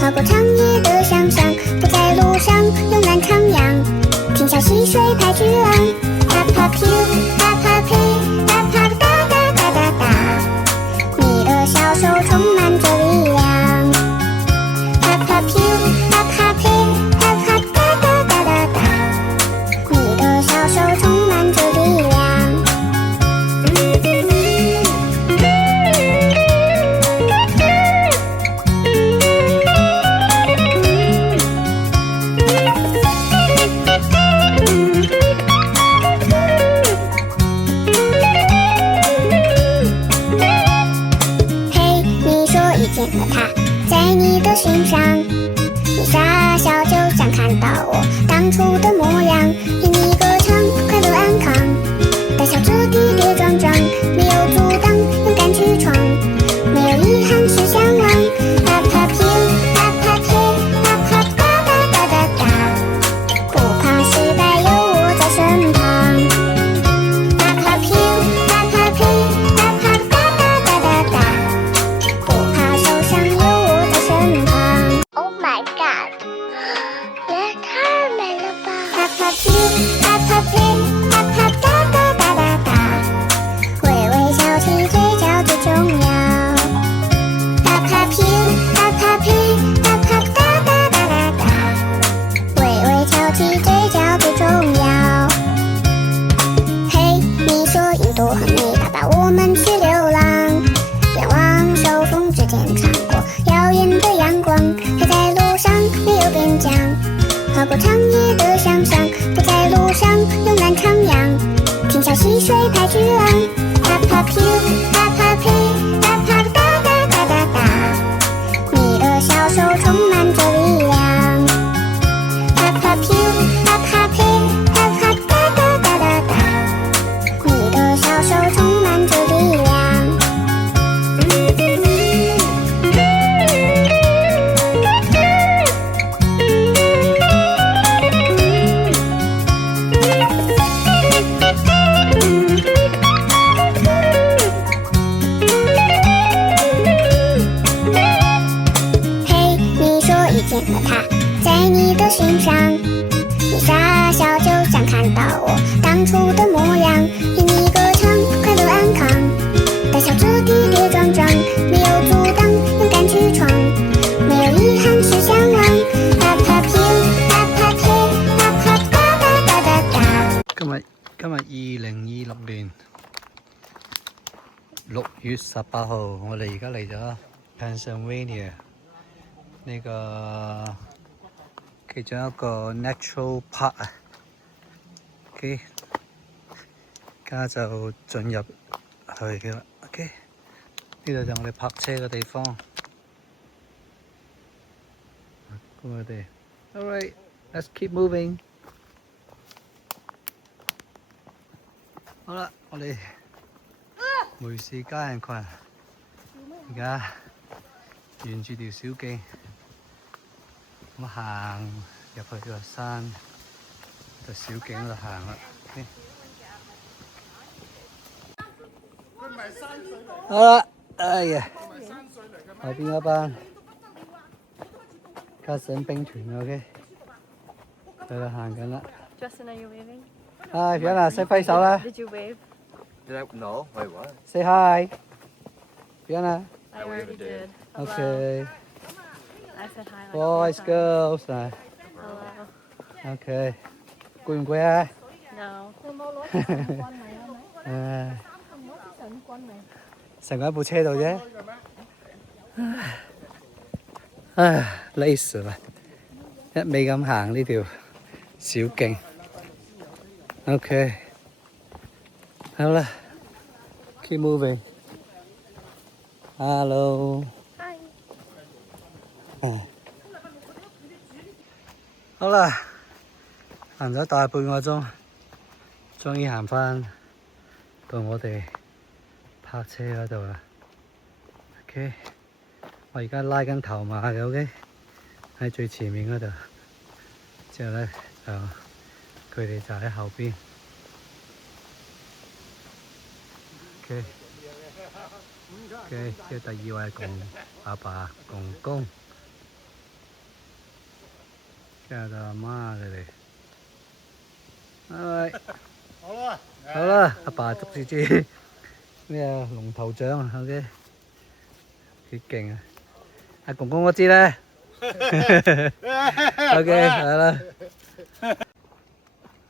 跨过长夜的想象，不在路上慵懒徜徉，听小溪水拍巨浪。Pop pop you, pop pop hey, pop pop da da da da da， 你的小手充满着力量。Pop pop you, pop pop hey, pop pop da da da da da， 你的小手充满着力量。见了他，在你的心上，你傻笑就像看到我当初的模样，与你歌唱，快乐安康，大笑着跌跌撞撞，没有阻挡，勇敢去闯，没有遗憾是向往。Pop pop you, pop pop hey, pop pop da da da da da， 不怕失败，有我在身旁。Pop pop you, pop pop hey, pop pop da da da da da， 不怕受伤，有我在身旁。Oh my god， 也太美了吧 ！Pop pop you, pop pop hey, pop pop da da da da da， 微微笑起，嘴角最重要。Pop pop you, pop pop hey, pop pop da da da da da， 微微翘起，嘴角最重要。嘿，你说印度很美，爸爸，我们去流浪，仰望手风之间穿过耀眼的阳光，还在路上没有边疆，跨过长夜的想象，不在路上慵懒徜徉，听小溪水拍巨浪。Pop pop you, pop pop hey, pop pop da da da da da， 你的小手充满着力量。Pop pop you, pop pop hey, pop pop da da da da da， 你的小手充满着力量。嘿，你说遇见了他，在你的心上，你傻笑就像看到我当初的模样，与你歌唱，快乐安康，大笑着跌跌撞撞，没有阻挡，勇敢去闯，没有遗憾是向往。Pop pop you, pop pop hey, pop pop da da da da da。今日2026年6月18號，我哋而家嚟咗 Pennsylvania 呢個其中一個 natural park 啊。OK， 而家就進入去嘅啦。OK， 呢度就我哋泊車嘅地方。咁我哋 ，Alright， let's keep moving。好啦，我哋梅氏家人群而家沿住條小徑咁行入去個山個小徑嗰度行啦。好啦，哎呀，後邊嗰班加上兵團 OK， 喺度行緊啦。Justin, are you waving? Hi, Fiona, say 揮手啦。 Did you wave? No, wait, what? Say hi, Fiona. I already did. Hello. Okay. I said hi. Like Boys, 4 times. girls 啊。 Hello. Okay. 攰唔攰啊？ No. 成個喺部車度啫。唉，累死啦！一味咁行呢條小徑。OK， 好啦 ，keep moving。Hello。 Hi. 唉，好啦，行咗大半個鐘，終於行返到我哋泊車嗰度啦。OK， 我而家拉緊頭馬嘅 ，OK， 喺最前面嗰度，之後咧就佢哋就喺後邊。OK， 之後第二位公阿爸公公，之後就阿媽佢哋。好啦，阿爸捉住支咩啊龍頭獎啊 ，OK， 幾勁啊！阿公公嗰支咧，OK， 係啦，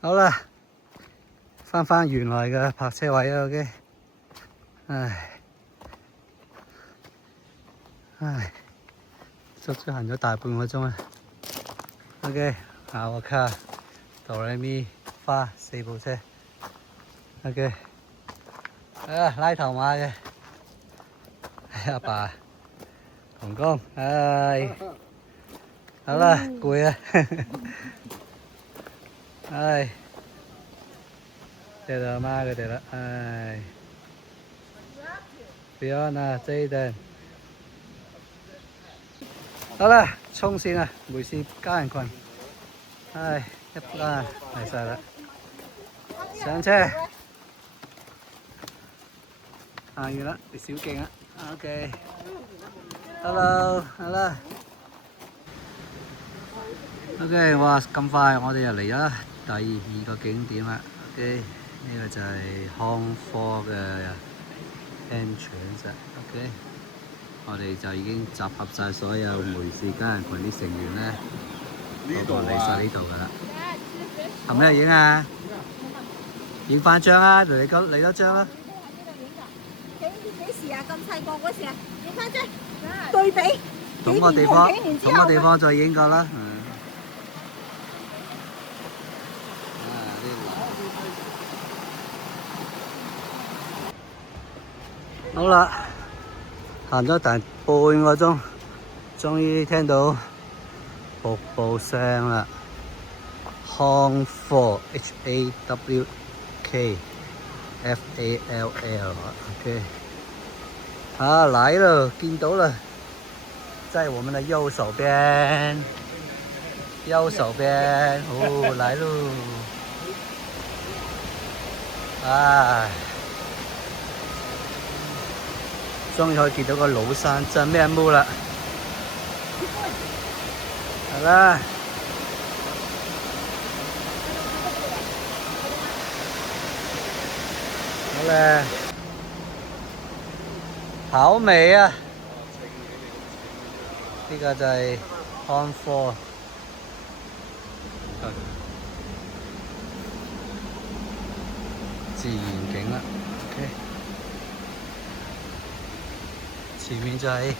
好啦，翻原來嘅泊車位啊 ，OK， 唉，足足行咗大半個鐘啊 ，OK， 我卡哆來咪花4部車 ，OK， 拉頭馬嘅，阿爸、公公，唉，好啦，攰啊，唉，謝到阿媽佢哋啦，唉，Fiona、Jaden， 好啦，衝線啊，梅氏家人群，唉，一班嚟晒啦，上車，行完啦，條小徑啦 ，OK，Hello， 好啦 ，OK， 哇，咁快我哋又嚟咗第2個景點啦 ，OK， 呢個就係康科嘅 entrance，OK， 我哋就已經集合晒所有梅氏家人群啲成員咧，都嚟晒呢度噶啦。係咪影啊？影翻張啊！嚟多張啦。幾時啊？咁細個嗰時啊，影翻張對比。同個地方再影過啦。好啦，行咗大半個鐘，終於聽到瀑布聲啦。康科 HAWKFALL，OK， 啊，來了，見到了，在我們的右手邊，哦，來咯，唉，終於可以見到個廬山真面目啦，好啦。好咧，好美啊！呢個就係康科，自然景啦。OK， 前面就係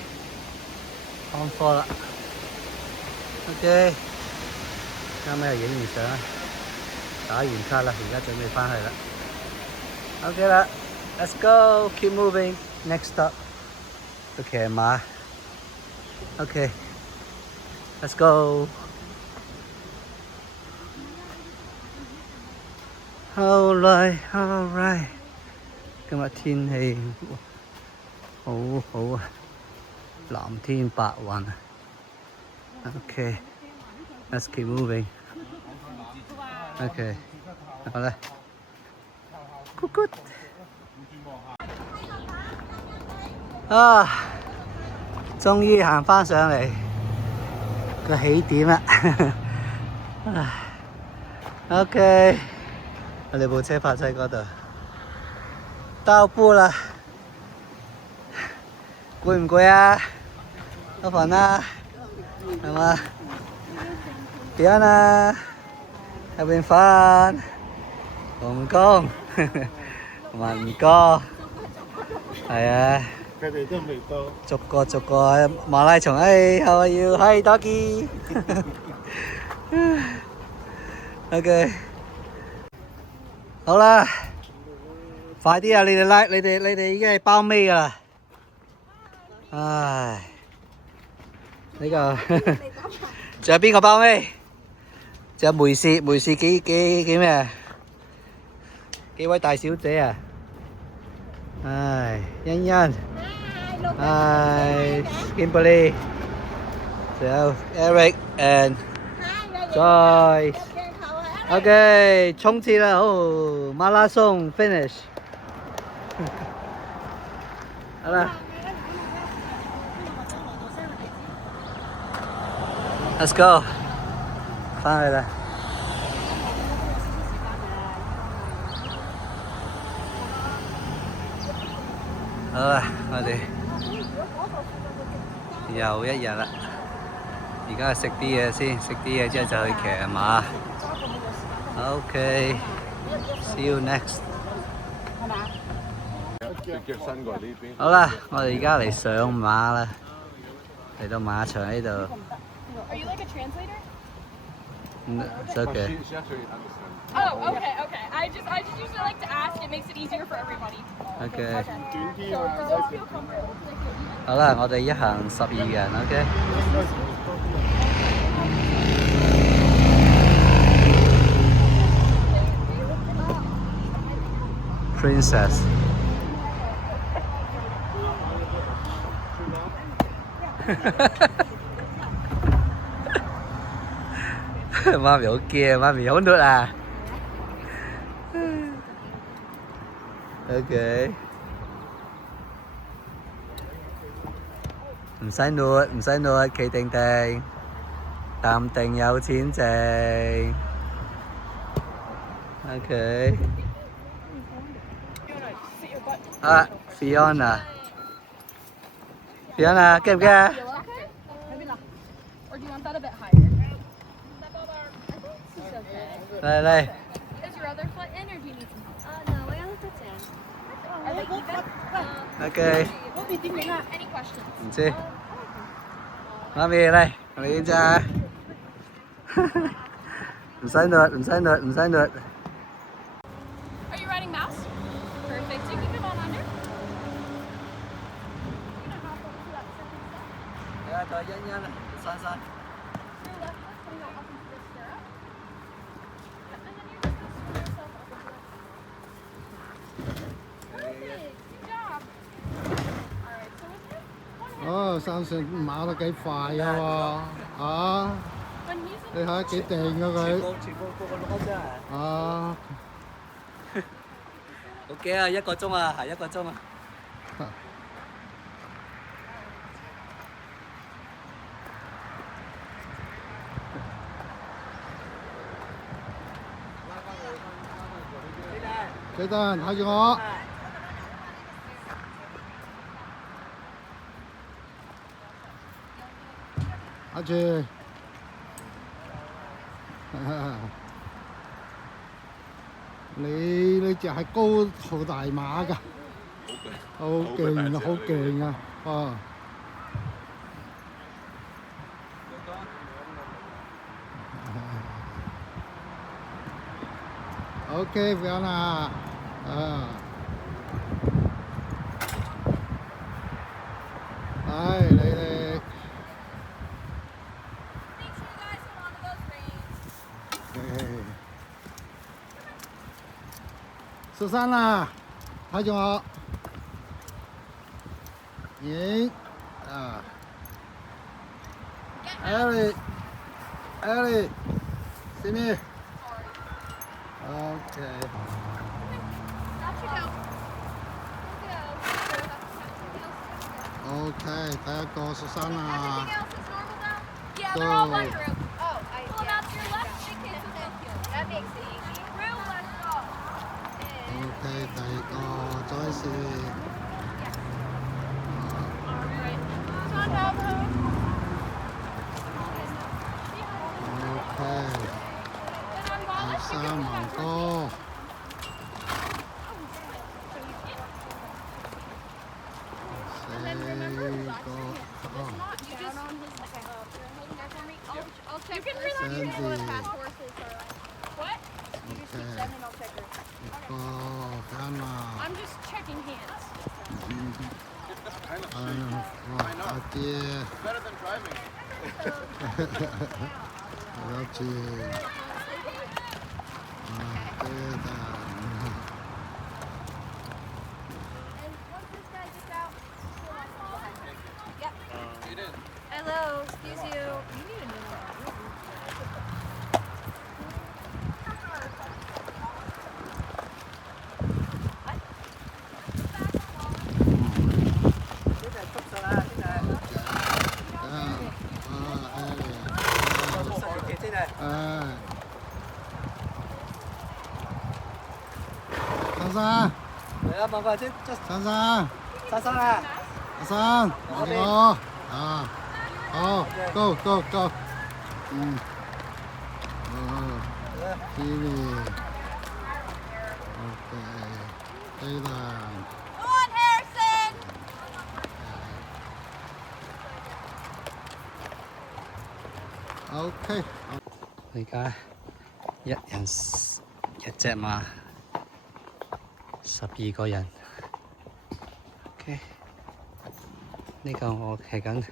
康科啦。OK， 啱啱又影完相，打完卡啦，而家準備返去啦。OK 啦 ，Let's go, keep moving. Next stop， 個騎馬。OK，Let's go。Alright，今日天氣好好啊，藍天白雲啊。OK，Let's keep moving。OK， 好啦。啊！終於行返上嚟個起點啦。OK， 我哋部車泊喺嗰度，到步啦。攰唔攰啊？阿凡啊，係嘛？Fiona having fun， 公公。文哥，係啊，佢哋都未到，逐個馬拉松，how are you？ Hi doggy， OK， 好啦，快啲啊！你哋已經係包尾噶啦，唉，呢個仲有邊個包尾？仲有梅氏幾咩啊？幾位大小姐啊？唉，欣欣，唉 ，Kimberly，仲有 Eric and Joyce。OK， 衝刺啦！好，馬拉松 finish。好啦。Let's go， 翻去啦。好啦，我哋又一日啦。而家食啲嘢先，食啲嘢之後就去騎馬。OK，see you next。好啦，我哋而家嚟上馬啦，嚟到馬場呢度。Are you like a translator? It's okay. She actually understands. Oh, okay. I just usually like to ask. It makes it easier for everybody. OK。 So for those who feel comfortable. 好啦，我哋一行12人 ，OK。Princess。媽咪好驚，媽咪好暖啊。OK。唔使暖，企定定，淡定有錢剩。OK。啊 ，Fiona， 驚唔驚啊？ Or do you want that a bit higher? 嚟。 Is your other foot in, or do you need some help? No, my other foot's in. Are they even? OK。 Any questions? 唔知。媽咪嚟，我哋咋？唔使暖。Are you riding mouse? Perfect. You can come on under. 嚟啊，再欣欣啊，珊。 Your left foot's gonna go up into this stirrup. And then you're just gonna scoot yourself up into that. Perfect. Good job. Alright, so with him, one hand. 山上馬得幾快啊喎！啊， When he's in 你睇下幾定啊佢！全部個攞真係。啊，好驚啊！1個鐘啊，行1個鐘啊。記得睇住我。阿住，你呢只係高頭大馬㗎，好勁啊！啊！ OK， Fiona， 啊，嚟你哋。 Make sure you guys hold on to those reins. 蘇珊啊，睇住我，影啊 ，Ellie，see me。 OK。 Out you go. OK，第一個蘇珊啊 Everything else is normal now? Yeah, they're all one group. Oh, Pull them out to your left. Big kids will help you. that makes it easy. Through, let's go. OK，第二個Joyce。 Alright. John Bravo. OK， And on 第 Wallace, 三 you're 芒 gonna 哥。 And then remember, 四 relax 個 your hips. It's 哦。 not you just down on his okay. You're holding that for me. I'll check. You can relax your hips. Sandy. Fast horses are like. What? OK， Then I'll check her. 一個 Fiona。 I'm just checking hands. 阿姐， Better than driving. 阿姐。对的。 And once this guy gets out, yep. Hello, excuse you. You need a new one. Sang sang, 嚟啊，望過先 sang sang, 生生啊！ sang, đó, go, go, go. TV. Okay, đây là. Come on, Harrison. Okay. 而家一人一隻馬，12個人。OK， 呢個我騎緊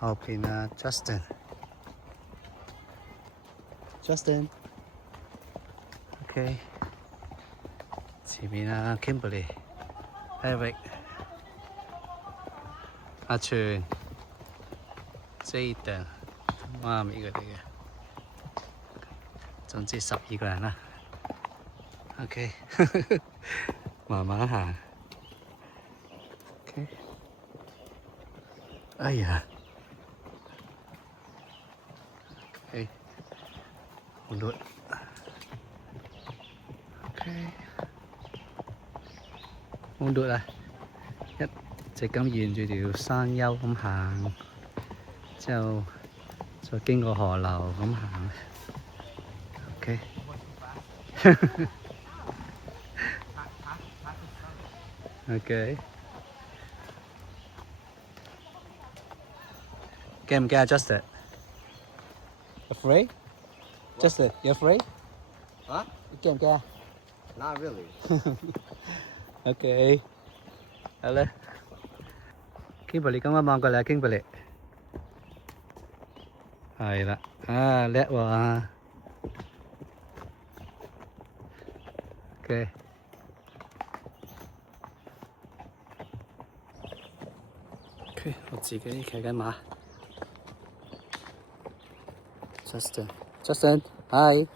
後邊啊 Justin。OK， 前面啊 Kimberly、Eric、阿全、Jaden、媽咪佢哋嘅。 總之12個人啦。OK， 慢慢行。OK， 哎呀。OK， 好攰。OK， 好攰啊！一直咁沿住條山丘咁行，之後再經過河流咁行。 OK， OK， 驚唔驚啊 Justin？ Afraid? Justin, you afraid? Huh? 驚唔驚啊 Not really. ？OK， 好啦 ，Kimberly 咁樣望過嚟 ，Kimberly。係啦，啊叻喎！ OK， 我自己騎緊馬。Justin，hi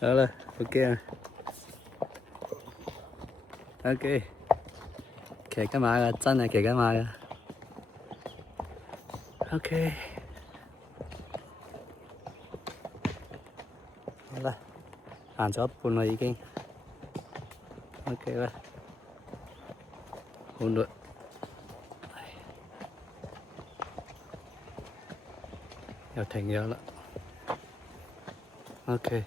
好啦，好驚。OK， 騎緊馬㗎，真係騎緊馬㗎。OK。 好啦，行咗一半啦已經。OK 啦，好累，又停咗啦。OK，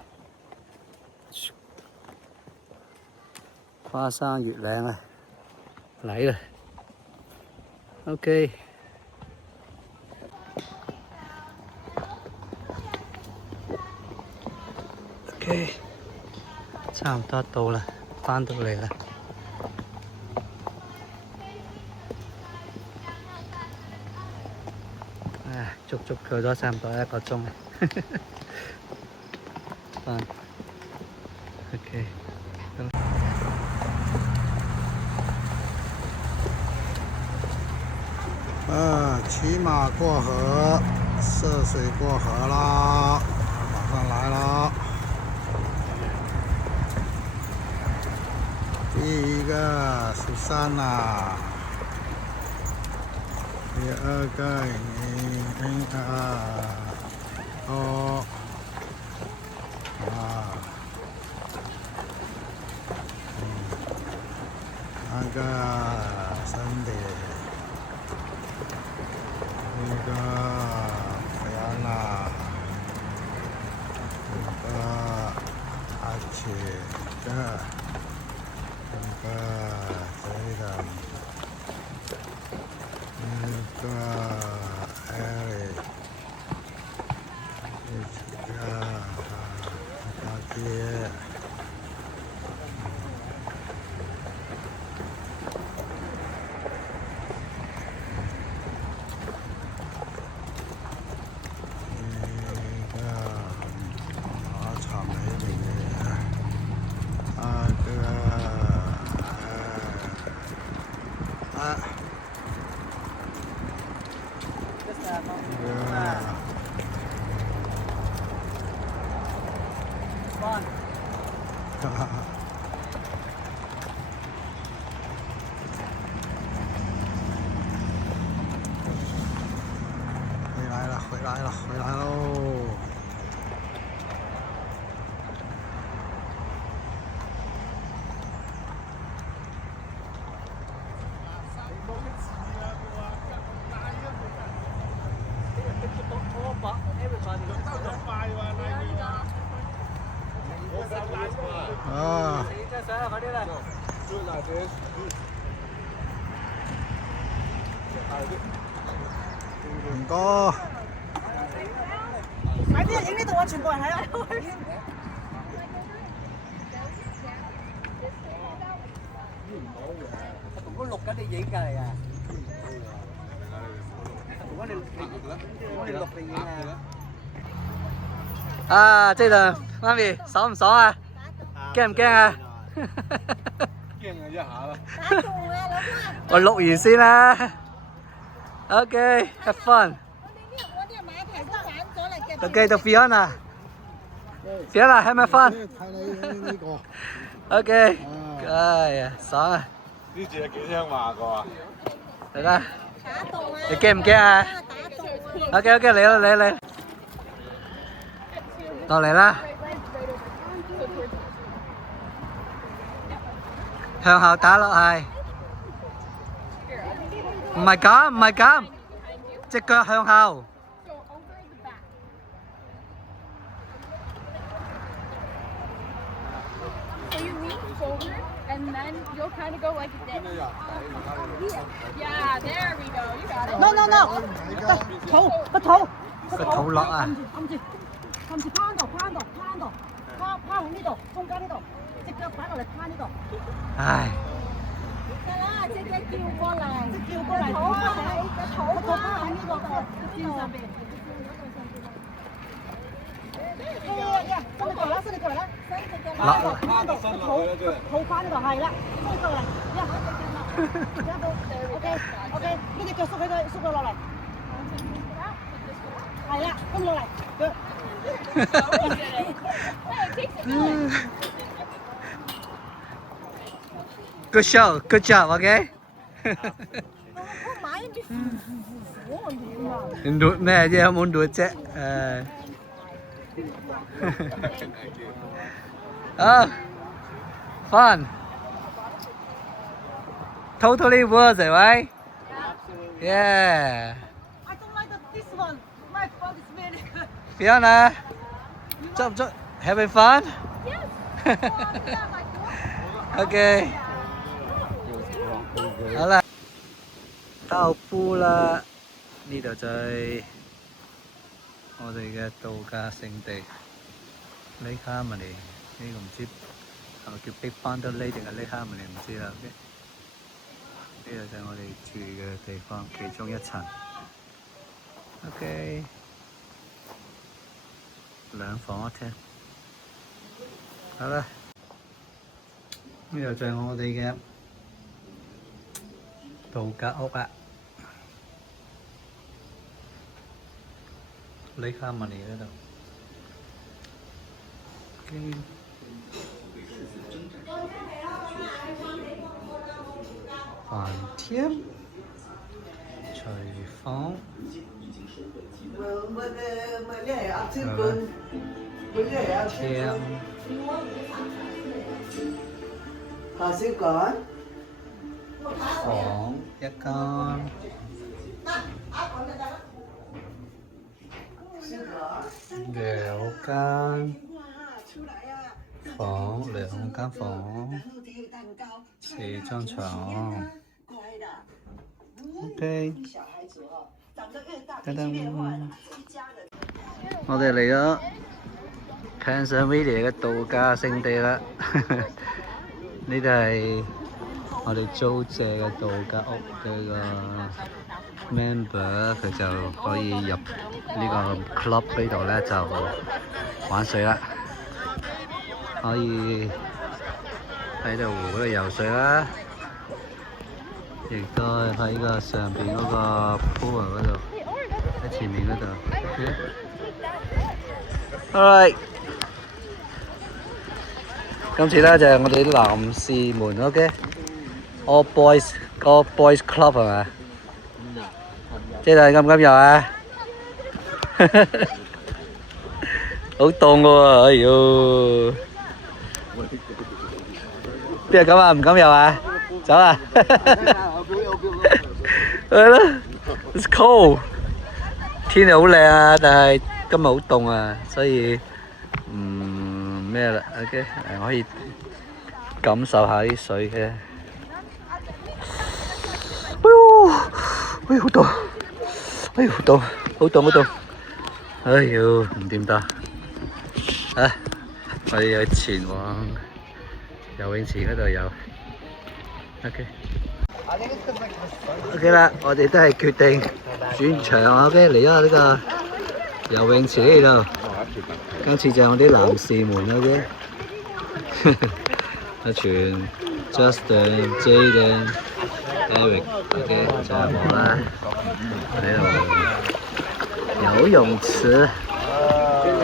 花山月嶺啊，嚟啦。OK。 OK， 差唔多到啦，返到嚟啦。唉，足足去咗差唔多1個鐘。返 OK。骑马过河，涉水过河啦，马上来了。 第一个Susana， 第二个那个Sandy， 那个Fiona， 那个阿奇的。 那个谁的？那个艾，这个大姐，回来了，回来了，回来喽！啊！唔該。快啲影呢度啊！全部人睇啊！我錄緊你影㗎嚟啊！我哋錄你影啊！啊，即係媽咪爽唔爽啊？驚唔驚啊？驚啊一下啦！打動啊，老媽！我錄完先啦。OK，have fun。我啲馬蹄都散咗啦嘅。 OK，到 Fiona。Fiona，have my fun。睇你呢個。 OK。哎呀，爽啊！呢隻幾聽話㗎喎。嚟啦！打動啊！你驚唔驚啊打動啊！ ？OK，嚟啦，嚟。落嚟啦！向後打落係，唔係咁，唔係咁，隻腳向後。So you lean forward and then you'll kind of go like this. Yeah, there we go. You got it. No no no，個肚個肚落啊！冚住趴喺度，趴喺度，趴喺度，趴喺呢度，中間呢度，隻腳擺落嚟趴呢度。唉，得啦，隻腳叫過嚟，叫過嚟，肚趴喺呢個肩上邊。伸過嚟啦，伸你過嚟啦，趴度，肚趴呢度係啦，伸你過嚟，OK，呢隻腳縮佢落嚟，係啦，咁落嚟，腳。 Good show, good job, OK？ Đuổi mẹ chứ không muốn đuổi chết. Fun. Totally worth it, right? Yeah. I don't like this one. My phone is really good. Fiona, jump. Having fun? Yes. OK。好啦，到埗啦，呢度就係我哋嘅度假勝地 Lake Harmony。呢個唔知係咪叫 Big Thunder Lake 定係 Lake Harmony 唔知啦。呢度就係我哋住嘅地方其中一層。OK， 兩房一廳。好啦，呢度就係我哋嘅度假屋啦。Lake Harmony嗰度。飯廳、廚房。廳。下先講。房一間。兩間房，兩間房，4張床。OK， 噔噔，我哋嚟咗 Pennsylvania 嘅度假勝地啦。呢度係我哋租借嘅度假屋嘅個 member， 佢就可以入呢個 club 呢度咧就玩水啦，可以喺度湖嗰度游水啦。亦都係喺個上邊嗰個鋪嗰度，喺前面嗰度。Alright， 今次咧就係我哋啲男士們 ，OK，All Boys 個 Boys Club 係咪？即係敢唔敢入啊？好凍喎！哎呦，邊個敢啊？唔敢入啊？走啊！係咯 ，It's cold。天氣好靚啊，但係今日好凍啊，所以咩啦 ？OK， 可以感受下啲水嘅。哎呦，好凍！哎呦，好凍！好凍！好凍！哎呦，唔掂得。啊，我哋要前往游泳池嗰度游。OK 啦，我哋都係決定轉場 OK 嚟咗呢個游泳池呢度。今次就係我啲男士們 OK， 阿全、Justin、Jaden、Eric OK， 就係我啦，喺度游泳池。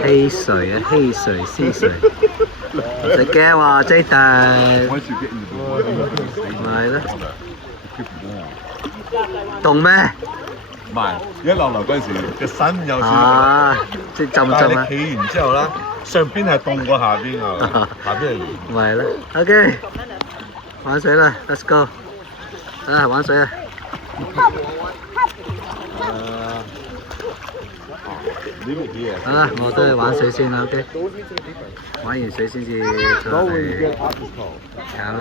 嬉水啊，嬉水，嬉水。唔使驚喎，Jaden。咪咯。凍咩？唔係，一落嚟嗰陣時，隻身有少少。啊，即係浸但浸啊！係你企完之後咧，上邊係凍過下邊啊，下邊係熱。咪咯 ，OK， 玩水啦 ，Let's go， 啊，玩水啊！啊，我都係玩水先啦 ，OK， 玩完水先至再嚟行啦。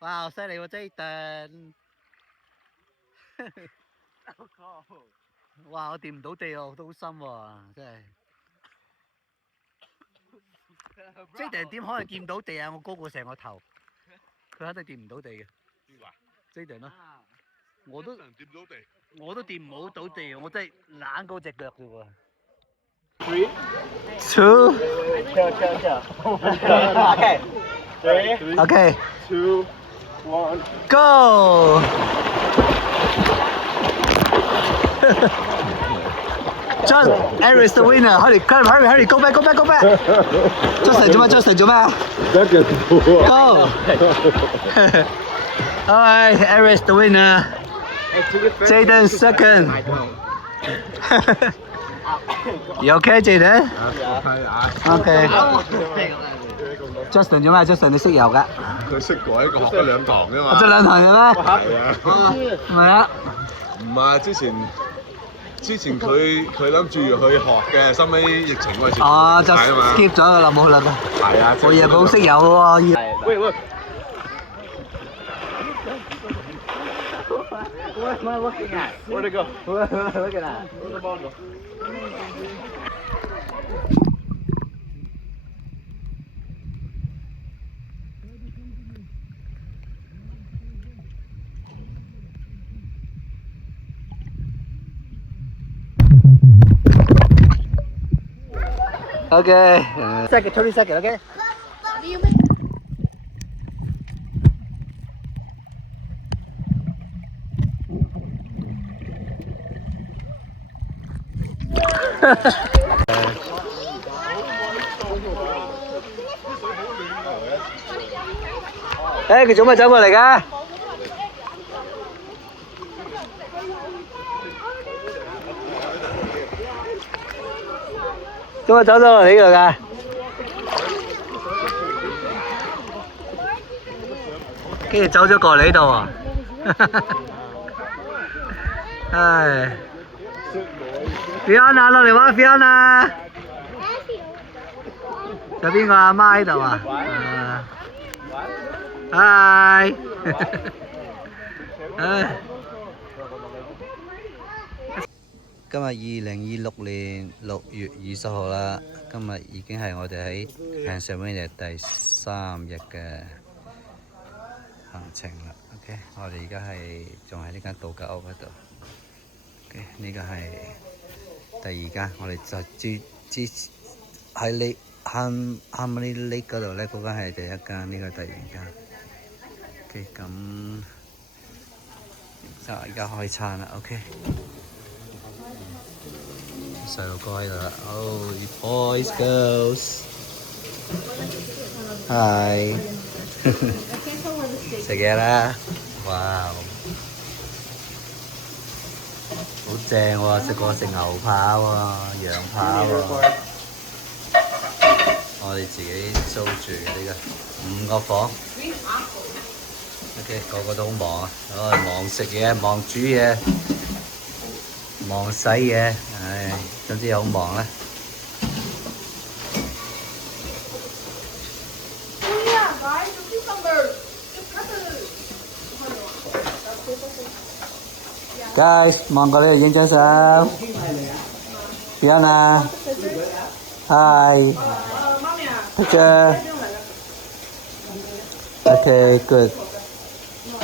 哇，好犀利喎，Jaden！哇，我掂唔到地喎，都好深喎，真係。Jaden 點可能掂到地啊？我高過成個頭，佢肯定掂唔到地嘅。Jaden 咯，我都掂唔到地，我真係懶高隻腳嘅喎。3、2 OK， 2、1 Go！ John, Eric is the winner. Hurry, go back. Justin 做咩 ？Justin 做咩？Go! Alright, Eric is the winner. Jaden second. You okay, Jaden? Okay. Justin 做咩 ？Justin 你識游㗎？佢識過一個學咗2堂啫嘛。學咗2堂嘅咩？係啊。唔係啊。唔係之前佢諗住去學嘅，收尾疫情嗰陣時哦，就 skip 咗㗎啦，冇去啦。係啊。我以為佢好識游喎。喂。What am I looking at? Where'd it go? What am I looking at? Where'd the ball go? Okay. Second, 30 seconds, okay? Ê, 佢做咩走過嚟㗎？做咩走咗落嚟呢度㗎？跟住走咗過嚟呢度喎。唉 ，Fiona 落嚟玩 Fiona。有邊個阿媽喺度啊？Hi。今日2026年6月20號啦，今日已經係我哋喺 Pennsylvania 第3日嘅行程啦。OK， 我哋而家係仲喺呢間度假屋嗰度。OK， 呢個係第二間，我哋就之喺呢 Harmony Lake 嗰度咧，嗰間係第一間，呢個第二間。OK， 咁就而家開餐啦。OK， 細路哥喺度啦。Oh, boys, girls. Hi 食嘢啦，哇！好正喎，食牛扒喎，羊扒喎。我哋自己租住嘅呢個5個房。OK， 個個都好忙啊，忙食嘢，忙煮嘢，忙洗嘢，唉，總之好忙啦。Guys， 望過呢度影張相。Fiona， Hi， Picture。Okay, good。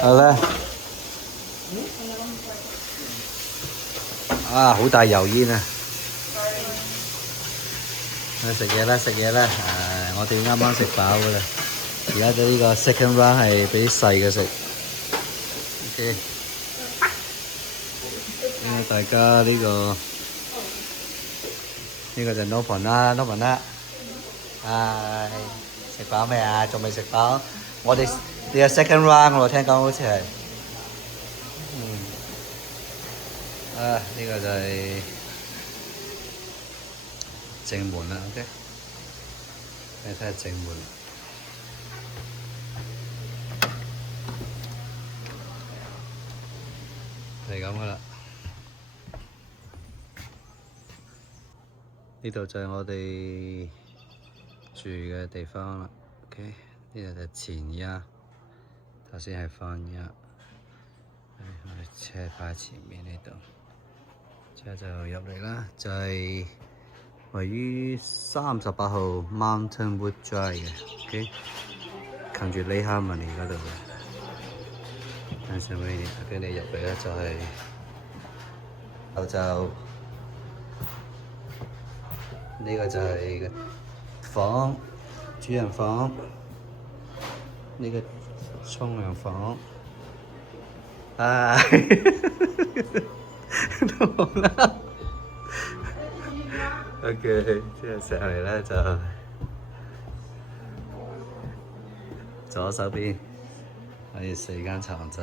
好啦。啊，好大油煙啊！食嘢啦，食嘢啦。我哋啱啱食飽㗎啦。而家呢個 second round 係俾啲細嘅食。OK。大家呢個就 no 盤啦 ，no 盤啦。食飽未啊？仲未食飽？我哋呢個 second round 我聽講好似係，呢個就係正門啦。OK， 你睇下正門。係咁噶啦。呢度就係我哋住嘅地方啦。OK， 呢度就前一，頭先係翻一。我哋車擺喺前面呢度，車就入嚟啦。就係位於38號 Mountain Wood Drive 嘅。OK， 近住 Lake Harmony 嗰度嘅。跟住尾跟你入嚟咧就係呢個就係個房，主人房，呢個沖涼房，都好啦。OK， 之後上嚟咧就左手邊係4間床仔，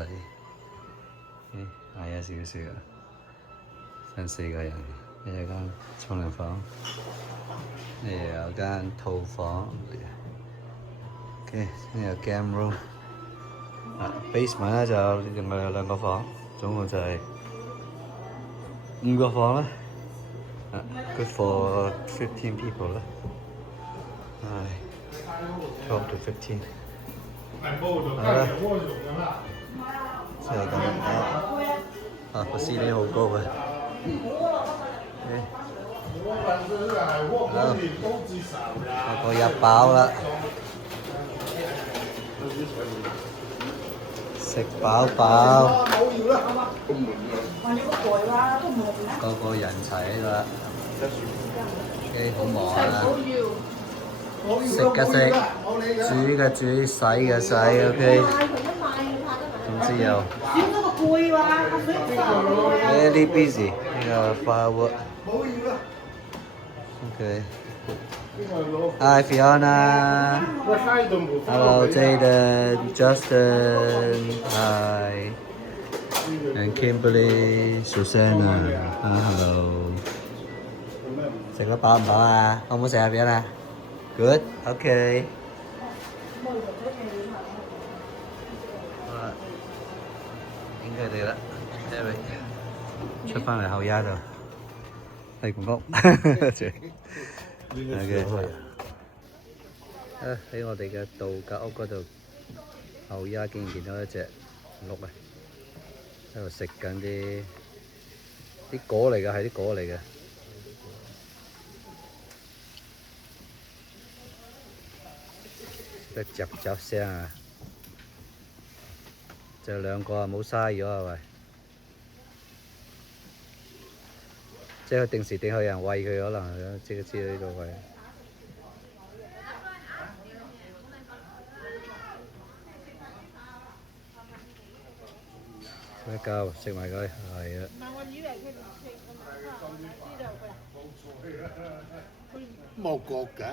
矮咗少少，分4個人。呢有間沖涼房，呢有間套房。OK， 呢有 game room。basement 咧就另外有2個房，總共就係5個房啦。Good for 15 people 啦。12 to 15。好啦，就係咁啦。個 ceiling 好高啊。好，個入飽啦，食飽飽，個個人齊啦。OK， 好忙啊！食嘅食，煮嘅煮，洗嘅洗。OK， 總之又 very busy。呢個 firewood。Okay. Hi Fiona. Hello Jaden, Justin. Hi. And Kimberly, Susanna. Hello. 食得飽唔飽啊？好唔好食啊 Fiona? Good. Okay. 好啦，影佢哋啦 ，Eric 出翻嚟後丫度。喺公屋，喺我哋嘅度假屋嗰度，後丫竟然見到一隻鹿啊，喺度食緊啲果嚟㗎，係啲果嚟嘅。得嚼嚼聲啊！就兩個啊，冇嘥咗係咪？即係定時定候有人餵佢，可能即係知道呢度餵。一嚿食埋佢，係啊。冇角嘅。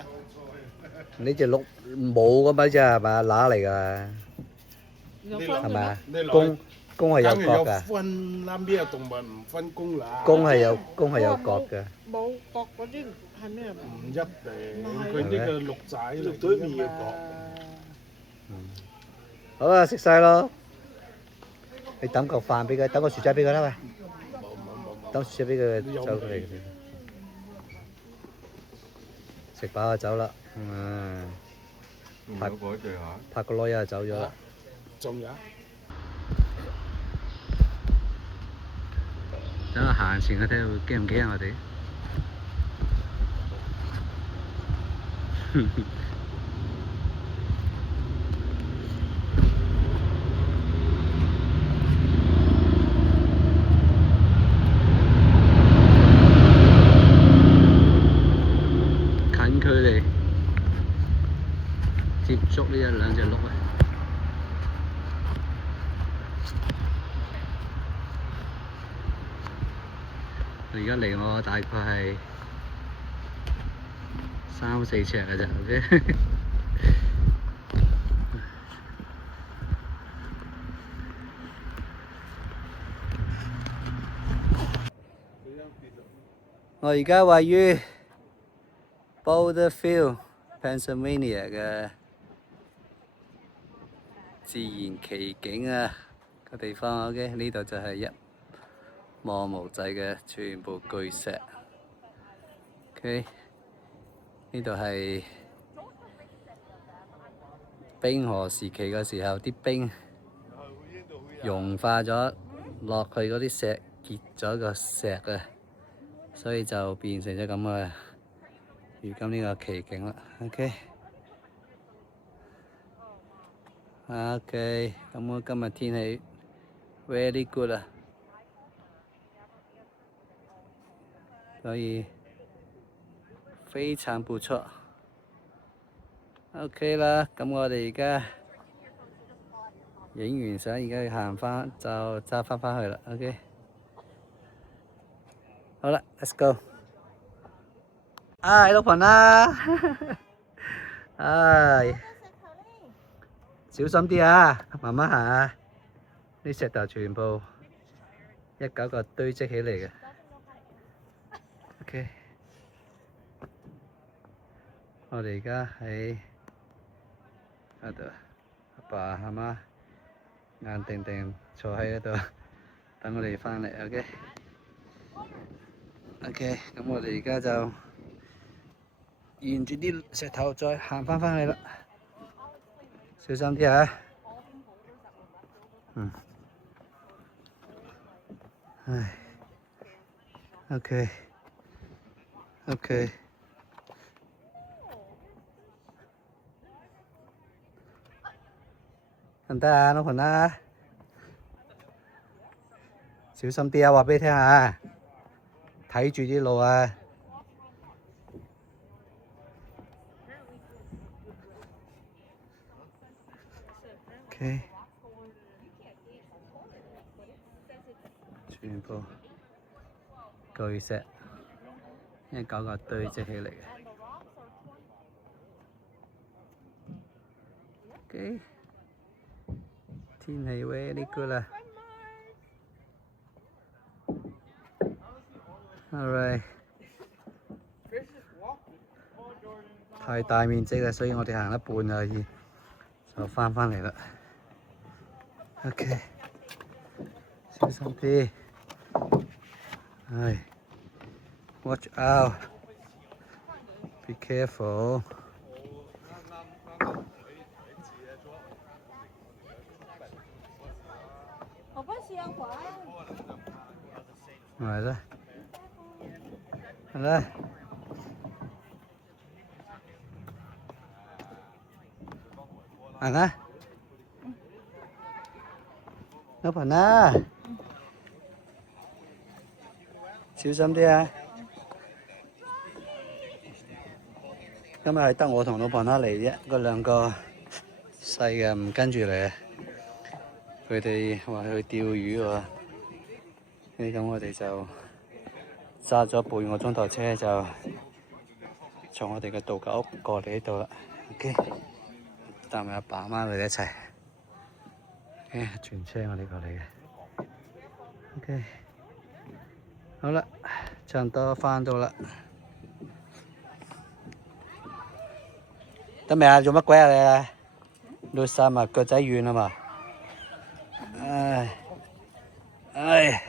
呢隻鹿冇咁樣啫係嘛？乸嚟㗎，係咪啊？公係有角㗎。分啱邊個動物唔分公乸。公係有角嘅。冇角嗰啲係咩？唔一定，佢呢個鹿仔嚟，對面嘅角。好啦，食晒咯。你等嚿飯俾佢，等個薯仔俾佢啦喂。等薯仔俾佢走佢嚟。食飽就走啦，拍個籮柚就走咗啦。仲有？等我行前嗰睇會驚唔驚啊我哋？近距離接觸呢兩隻鹿啊！而家離我大概係3、4尺嘅啫 ，OK 。我而家位於 Boulder Field, Pennsylvania 嘅自然奇景啊個地方 ，OK， 呢度就係一望無際嘅全部巨石 ，OK， 呢度係冰河時期嘅時候，啲冰融化咗落去嗰啲石結咗個石啊，所以就變成咗咁嘅。如今呢個奇景啦 ，OK， 咁我今日天氣 very good 啊，所以非常不錯 ，OK 啦，咁我哋而家影完相，而家要行返就揸返去啦 ，OK， 好啦 ，Let's go。喺度瞓啦，小心啲啊，慢慢行啊！啲石頭全部一嚿嚿堆積起嚟嘅。OK， 我哋而家喺嗰度，阿爸阿媽眼定定坐喺嗰度等我哋返嚟。OK， 咁我哋而家就沿住啲石頭再行返去啦，小心啲啊！OK， 得唔得啊，老婆啊？小心啲啊！話俾你聽啊，睇住啲路啊！全部巨石，一嚿嚿堆積起嚟嘅。OK， 天氣 very good 啦。Alright， 太大面積啦，所以我哋行一半就已就返嚟啦。OK， 小心啲。Watch out! Be careful. 嚟啦，嚟啦，行啊！老婆啊，小心啲啊！今日係得我同老婆嚟啫，嗰兩個細嘅唔跟住嚟啊！佢哋話去釣魚喎，咁我哋就揸咗半個鐘頭車就從我哋嘅度假屋過嚟呢度啦。OK， 帶埋阿爸阿媽佢哋一齊。全車我哋過嚟嘅。OK， 好啦，差唔多返到啦。得未啊？做乜鬼啊你？落山嘛，腳仔軟啊嘛。唉，嚟。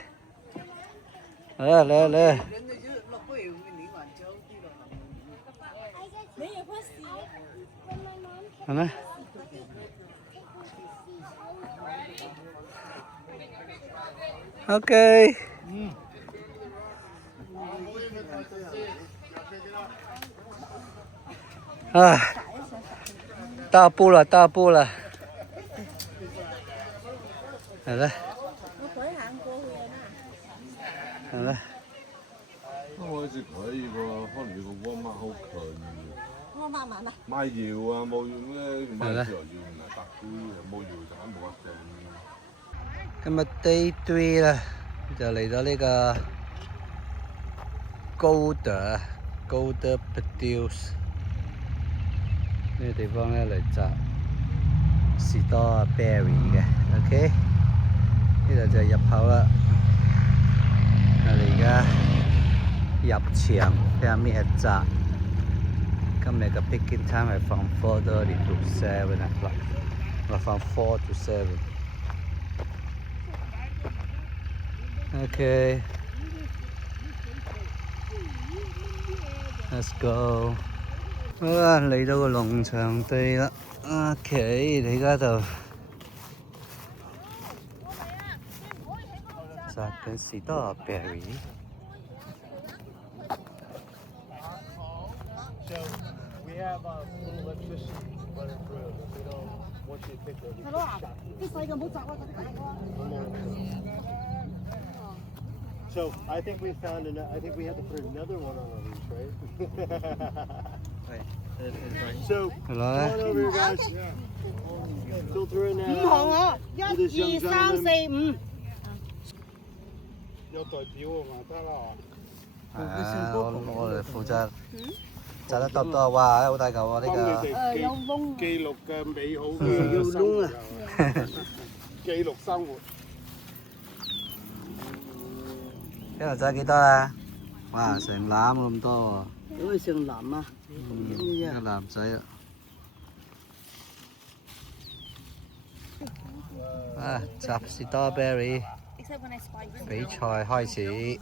係咩？OK。大步了。係啦。係啦。開始佢呢個可能呢個窩貓好強。我慢慢啊。買搖啊，冇用咧，買搖搖唔係白灰，冇搖就冇得剩。今日 Day 3啦，就嚟到呢個Golder Produce 呢個地方咧嚟摘士多啤梨嘅 ，OK， 呢度就係入口啦。我哋而家入場睇下咩摘。今日嘅 picking time 係from 4:30 to 7 o'clock， 或 from 4 to 7。Okay, let's go。好啦，嚟到個農場地啦。OK， 你而家就摘緊士多啤梨。係咯，啲細嘅唔好摘啊，啲大個啊。So I think we found I think we have to put another one on our leash, right? So come on over here, guys. Filter in 5行喎，1、2、3、4、5。有代表啊嘛，得啦。我哋負責摘得多唔多？哇，好大嚿喎呢個。有窿。記錄嘅美好嘅生活。記錄生活。一路仔幾多啊？哇，成籃咁多喎！點會成籃啊？一個籃仔啊！摘士多啤梨比賽開始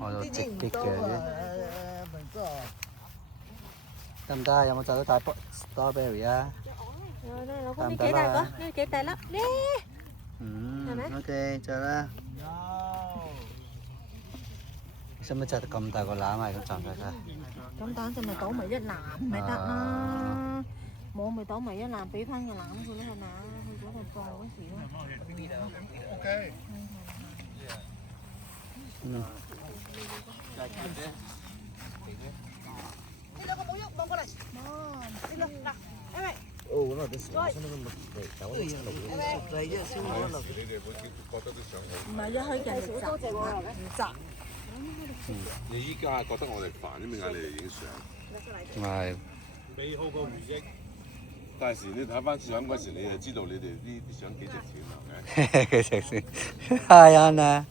我度直擊嘅啫，得唔得啊？有冇摘到大波士多啤梨啊？得唔得啊？呢幾大粒呢？OK， 摘啦。使唔使摘到咁大個籃啊？咁摘晒。咁等陣咪倒埋一籃咪得啦，冇咪倒埋一籃，俾翻個籃佢咯係嘛？去嗰度放嗰時咯。OK。呢兩個冇喐，望過嚟。哦，呢個嗱，因為。哦，那得少，那個搞得出嚟。唔係一開鏡就摘，唔摘。你依家係覺得我哋煩，點解你哋影相？係。美好個回憶。第時你睇翻相嗰時，你就知道你哋呢啲相幾值錢係咪？幾值錢？係啊，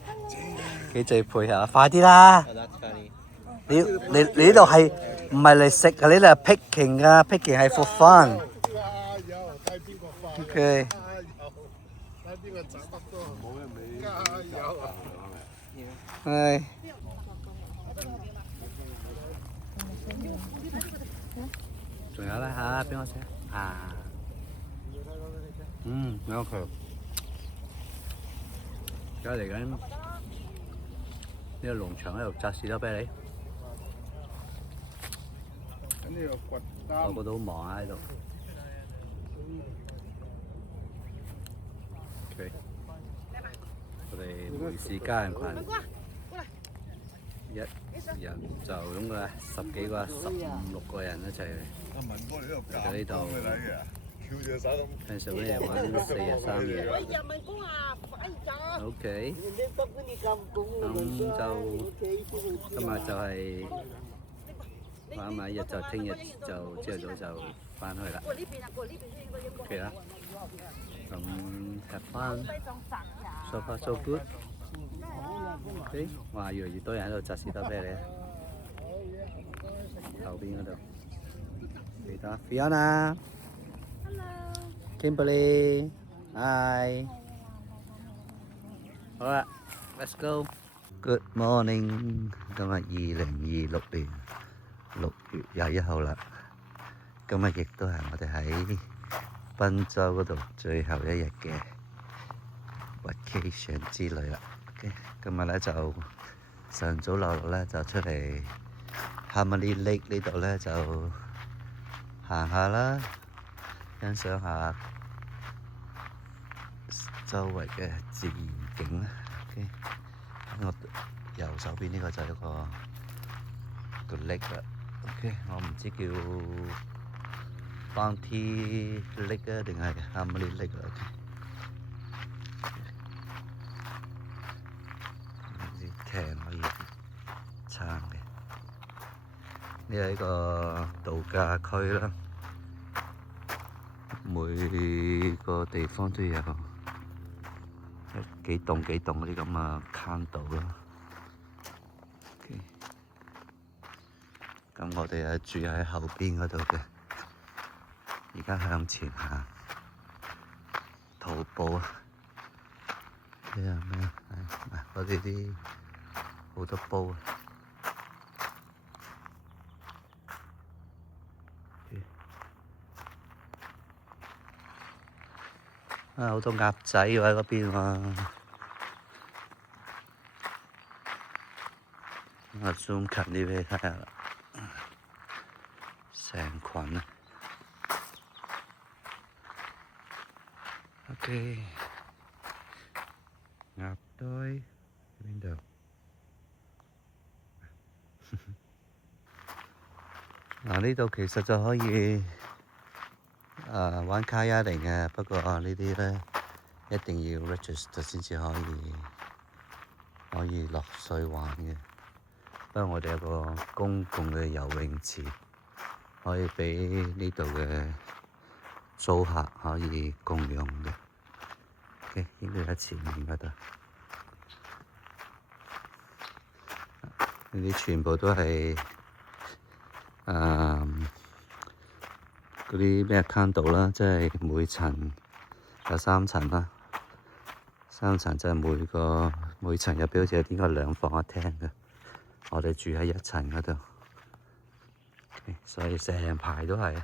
幾值配合，快啲啦！你呢度係唔係嚟食啊？呢度係 picking 㗎 ，picking 係 for fun。OK。睇邊個摘得多，冇人理。加油！係。仲有咧嚇，邊個先啊？有佢。而家嚟緊呢個農場喺度摘士多啤梨。個個都好忙啊喺度。回氏家人群，一人就咁嘅10幾個、15、16個人一齊嚟到呢度。Pennsylvania 玩4日3夜。OK。咁就今日就係玩埋一日，就聽日就朝頭早就翻去啦。OK 啦。咁 have fun。So far so good。OK。哇，越嚟越多人喺度摘士多啤梨啊！後邊嗰度。記得 Fiona。Kimberly，Hi， 好啦 ，Let's go。Good morning， 今日2026年6月21號啦。今日亦都係我哋喺賓州嗰度最後一日嘅 vacation 之旅啦。Okay， 今日咧就晨早流流咧就出嚟 Harmony Lake 呢度咧就行下啦，欣賞下周圍嘅自然景啦。OK， 我右手邊呢個就係一個 lake 啦。OK， 我唔知叫 Bounty Lake 啊定係 Harmony Lake 啦。啲艇可以撐嘅，呢係一個度假區啦。每個地方都有幾棟嗰啲咁嘅 condo 啦。OK， 咁我哋係住喺後邊嗰度嘅，而家向前行，徒步啊！呢係咩？嗰啲好多煲啊！好多鴨仔喎喺嗰邊喎。我 zoom 近啲俾你睇下啦，成群啊。OK， 鴨堆喺邊度？呢度其實就可以玩卡雅嚟嘅，不過呢啲咧一定要 register 先至可以落水玩嘅。不過我哋有個公共嘅游泳池，可以俾呢度嘅租客可以共用嘅。OK， 應該喺前面嗰度。呢啲全部都係嗰啲咩 condo 啦，即係每層有3層啦，3層即係每層入邊好似有應該2房1廳嘅，我哋住喺1層嗰度，所以成排都係，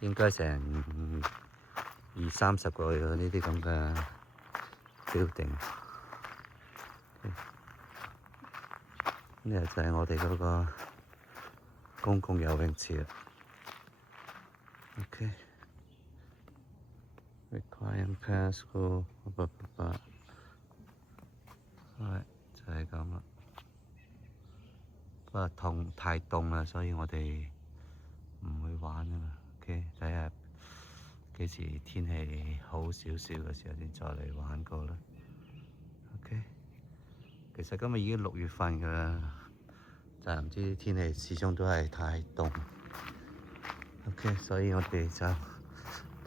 應該成20-30個呢啲咁嘅 building。呢個就係我哋嗰個公共游泳池啦。OK， require passport， 就係咁啦。不過太凍啦，所以我哋唔會玩㗎啦。OK， 睇下幾時天氣好少少嘅時候先再嚟玩過啦。OK， 其實今日已經6月份㗎啦，就係唔知天氣始終都係太凍。OK， 所以我哋就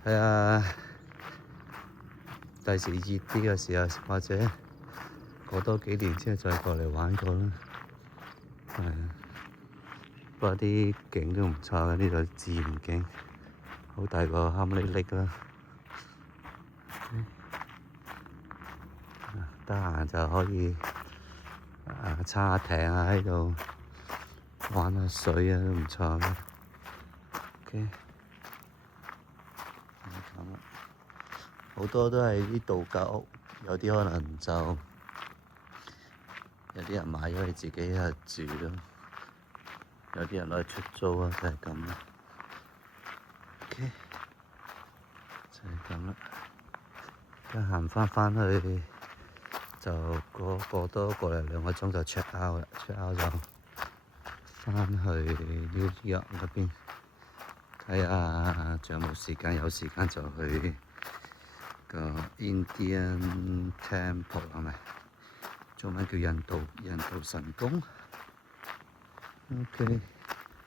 睇下第時熱啲嘅時候，或者過多幾年之後再過嚟玩過啦。不過啲景都唔錯嘅，呢度自然景，好大個Harmony Lake啦。得閒就可以撐下艇啊，喺度玩下水啊，都唔錯嘅。OK， 好多都係啲度假屋，有啲可能就有啲人買咗嚟自己喺度住咯，有啲人攞嚟出租啊，就係咁啦。OK， 就係咁啦。得閒返去就過多個嚟2個鐘就 check out 啦，check out 就翻去 New York 嗰邊睇下，仲有冇時間？有時間就去個 Indian Temple 係咪？中文叫印度神宮。OK，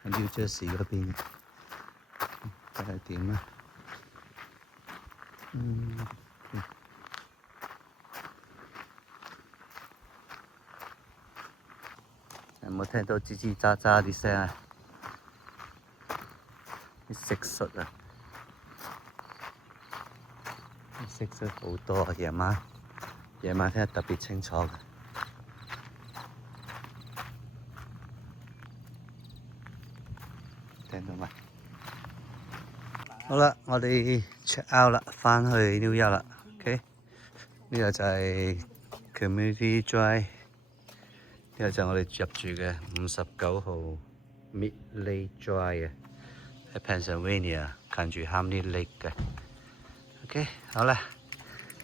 喺 New Jersey 嗰邊睇下點啊？有冇聽到吱吱喳喳啲聲啊？啲蟋蟀啊，啲蟋蟀好多啊！夜晚聽得特別清楚嘅。聽到嗎？好啦，我哋 check out 啦，翻去 New York 啦。OK， 呢個就係 Community Drive， 呢個就係我哋入住嘅59號 Midlake Drive 嘅，喺 Pennsylvania 近住 Hamlet Lake 嘅。OK， 好啦，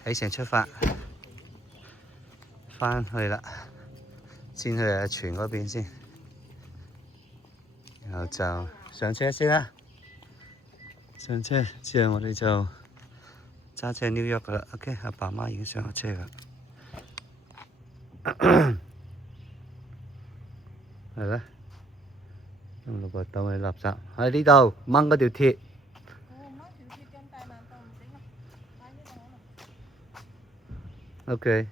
起程出發，翻去啦，先去阿全嗰邊先，然後就上車先啦。上車之後我哋就揸車 New York 噶啦。OK， 阿爸媽已經上咗車噶。係啦，用6個兜去垃圾喺呢度掹嗰條鐵。OK，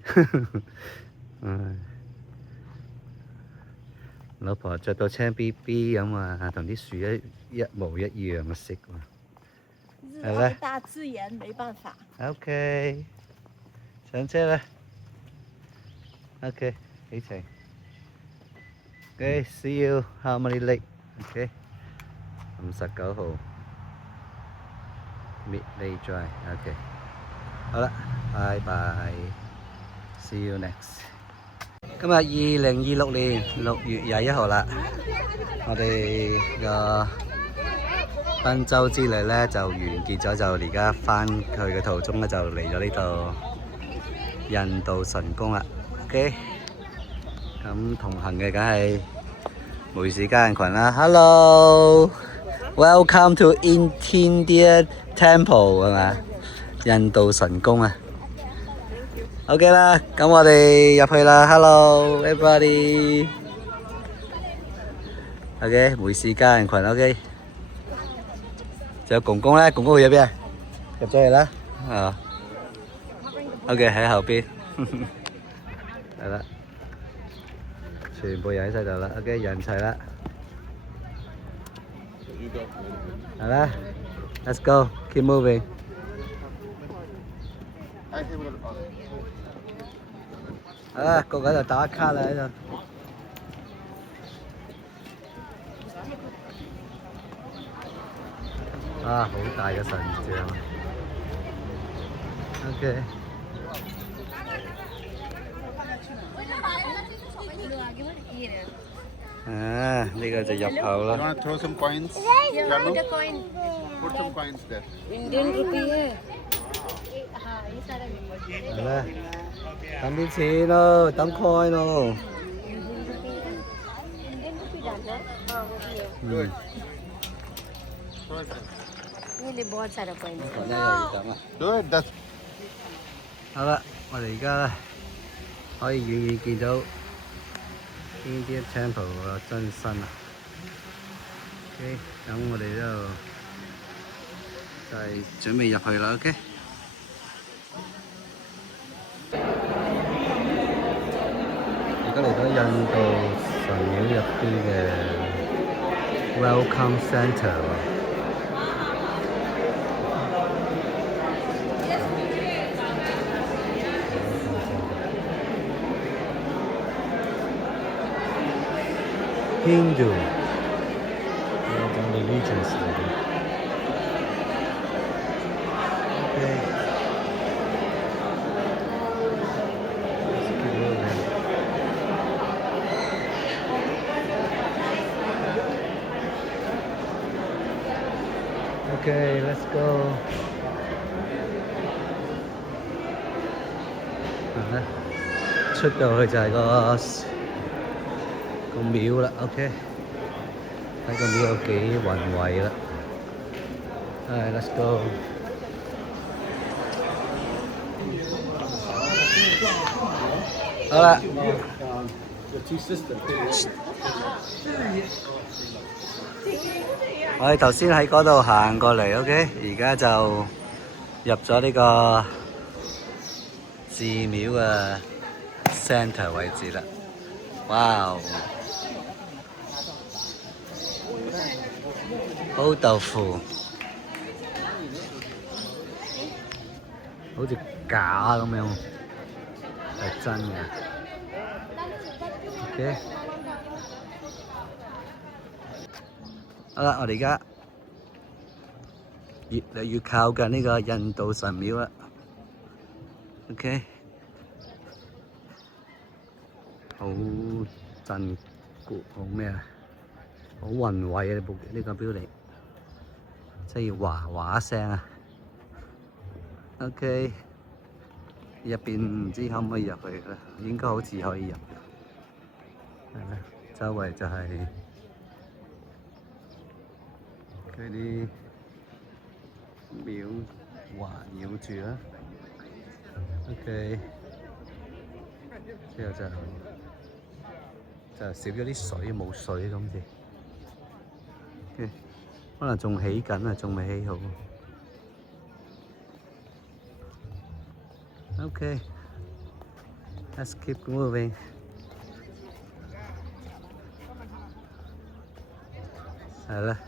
老婆着到青 BB 咁啊，同啲樹一模一樣嘅色喎。係啦，大自然沒辦法。OK， 上車啦。OK， 起程。OK，see you Hamlet Lake。OK， 59號 Midlake Drive。OK， 好啦，拜拜。See you next。今日2026年6月21號啦，我哋個賓州之旅咧就完結咗，就而家翻去嘅途中咧就嚟咗呢度印度神宮啦。OK， 咁同行嘅梗係梅氏家人群啦。Hello，welcome to Indian Temple 係嘛？印度神宮啊！ OK 啦，咁我哋入去啦。Hello everybody。OK， 梅氏家人群 OK。仲有公公咧，公公去咗邊啊？入咗嚟啦。啊。OK 喺後邊。係啦，全部人喺晒度啦。OK， 人齊啦。係啦 ，Let's go，keep moving。啊，個個喺度打卡啦喺度。啊，好大嘅神像。OK。啊，呢個就入口啦。Want to throw some coins? Yeah, the coin. Put some coins there. Indian rupee है. 係啦，等啲錢咯，等 coin 咯。Good. ये ले बहुत सारा coin है. Good. That's 好啦，我哋而家可以遠遠見到 Indian Temple 嘅真身啦。OK， 咁我哋就係準備入去啦。OK。而家嚟到印度神廟入邊嘅 Welcome Centre 喎。Hindu， 我講 religions 嚟嘅。OK。Okay, let's go. 係啦。出到去就係個廟啦。OK， 睇個廟有幾宏偉啦。Let's go。好啦。我哋頭先喺嗰度行過嚟 ，OK， 而家就入咗呢個寺廟嘅 centre 位置啦。哇！煲豆腐，好似假咁樣，係真嘅。OK。好啦，我哋而家越嚟越靠近呢個印度神廟啦。OK， 好鎮固，好咩啊？好宏偉啊！呢個building，真係嘩嘩聲啊。OK， 入邊唔知可唔可以入去啦？應該好似可以入。係啦，周圍就係佢啲廟環繞住啦。OK， 之後就少咗啲水，冇水咁似。OK， 可能仲起緊啊，仲未起好。OK，let's keep moving。係啦。